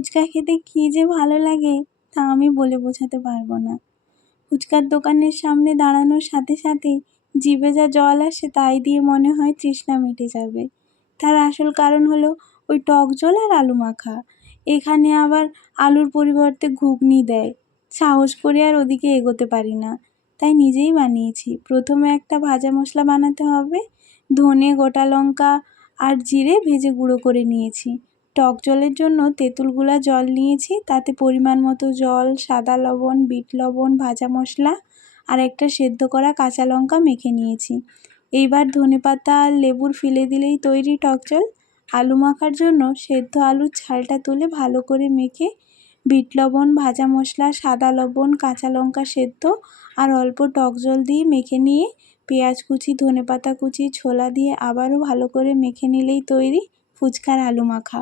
ফুচকা খেতে কী যে ভালো লাগে তা আমি বলে বোঝাতে পারবো না। ফুচকার দোকানের সামনে দাঁড়ানোর সাথে সাথেই জিভে যা জল আসে তাই দিয়ে মনে হয় তৃষ্ণা মিটে যাবে। তার আসল কারণ হলো ওই টক ঝোল আর আলু মাখা। এখানে আবার আলুর পরিবর্তে ঘুগনি দেয়। সাহস করে আর ওদিকে এগোতে পারি না, তাই নিজেই বানিয়েছি। প্রথমে একটা ভাজা মশলা বানাতে হবে। ধনে, গোটা লঙ্কা আর জিরে ভেজে গুঁড়ো করে নিয়েছি। টক জলের জন্য তেঁতুল গুলা জল নিয়েছি, তাতে পরিমাণ মতো জল, সাদা লবণ, বিট লবণ, ভাজা মশলা আর একটা সেদ্ধ করা কাঁচা লঙ্কা মেখে নিয়েছি। এইবার ধনেপাতা আর লেবুর ফেলে দিলেই তৈরি টক জল। আলু মাখার জন্য সেদ্ধ আলুর ছালটা তুলে ভালো করে মেখে বিট লবণ, ভাজা মশলা, সাদা লবণ, কাঁচা লঙ্কা সেদ্ধ আর অল্প টক জল দিয়ে মেখে নিয়ে পেঁয়াজ কুচি, ধনেপাতা কুচি, ছোলা দিয়ে আবারও ভালো করে মেখে নিলেই তৈরি ফুচকার আলু মাখা।